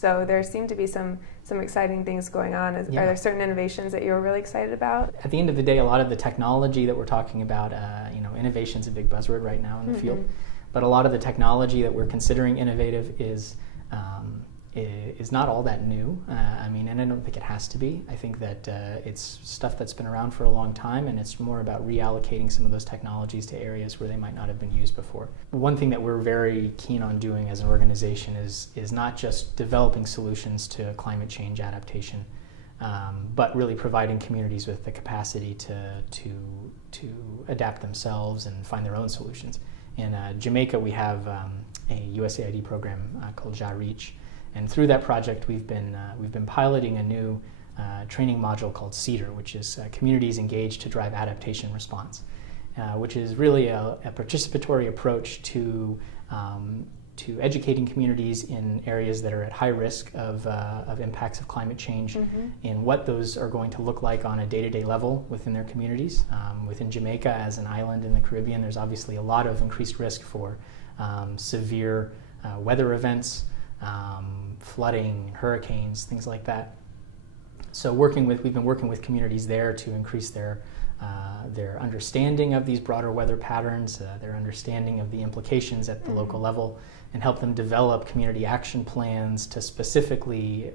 So there seem to be some exciting things going on. Are there certain innovations that you're really excited about? At the end of the day, a lot of the technology that we're talking about, innovation's a big buzzword right now in the field, but a lot of the technology that we're considering innovative is not all that new. And I don't think it has to be. I think that it's stuff that's been around for a long time, and it's more about reallocating some of those technologies to areas where they might not have been used before. One thing that we're very keen on doing as an organization is not just developing solutions to climate change adaptation, but really providing communities with the capacity to adapt themselves and find their own solutions. In Jamaica, we have a USAID program called Ja-Reeach. And through that project, we've been piloting a new training module called CEDAR, which is Communities Engaged to Drive Adaptation Response, which is really a participatory approach to educating communities in areas that are at high risk of impacts of climate change, and what those are going to look like on a day-to-day level within their communities. Within Jamaica, as an island in the Caribbean, there's obviously a lot of increased risk for severe weather events, flooding, hurricanes, things like that. So we've been working with communities there to increase their understanding of these broader weather patterns, their understanding of the implications at the local level, and help them develop community action plans to specifically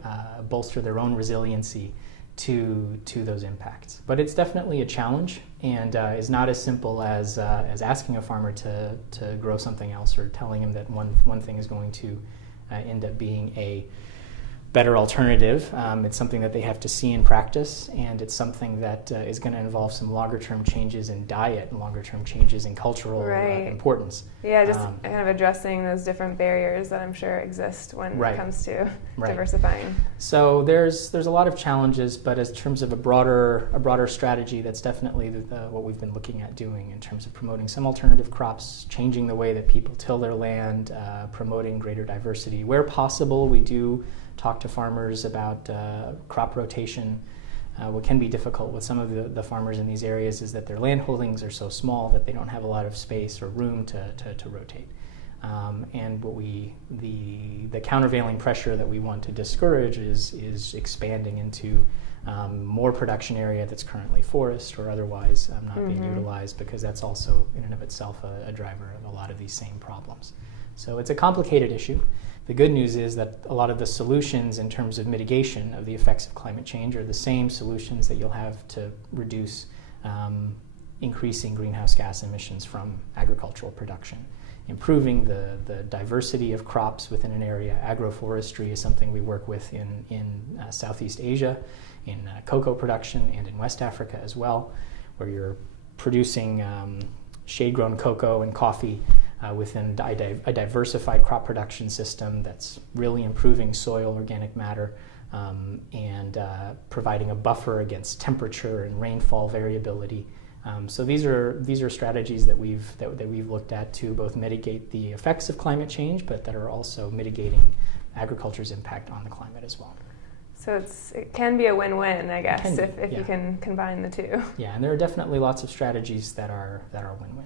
bolster their own resiliency to those impacts. But it's definitely a challenge, and is not as simple as asking a farmer to grow something else, or telling him that one thing is going to end up being a better alternative. It's something that they have to see in practice, and it's something that is going to involve some longer-term changes in diet and longer-term changes in cultural importance. Yeah, just kind of addressing those different barriers that I'm sure exist when it comes to diversifying. So there's a lot of challenges, but in terms of a broader strategy, that's definitely what we've been looking at doing in terms of promoting some alternative crops, changing the way that people till their land, promoting greater diversity. Where possible, we do talk to farmers about crop rotation. What can be difficult with some of the farmers in these areas is that their land holdings are so small that they don't have a lot of space or room to rotate. And the countervailing pressure that we want to discourage is expanding into more production area that's currently forest or otherwise not being utilized, because that's also in and of itself a driver of a lot of these same problems. So it's a complicated issue. The good news is that a lot of the solutions in terms of mitigation of the effects of climate change are the same solutions that you'll have to reduce increasing greenhouse gas emissions from agricultural production. Improving the diversity of crops within an area. Agro-forestry is something we work with in Southeast Asia, in cocoa production, and in West Africa as well, where you're producing shade-grown cocoa and coffee within a diversified crop production system that's really improving soil organic matter, and providing a buffer against temperature and rainfall variability. So these are strategies that we've looked at to both mitigate the effects of climate change, but that are also mitigating agriculture's impact on the climate as well. So it can be a win-win, I guess, if you can combine the two. Yeah, and there are definitely lots of strategies that are win-win.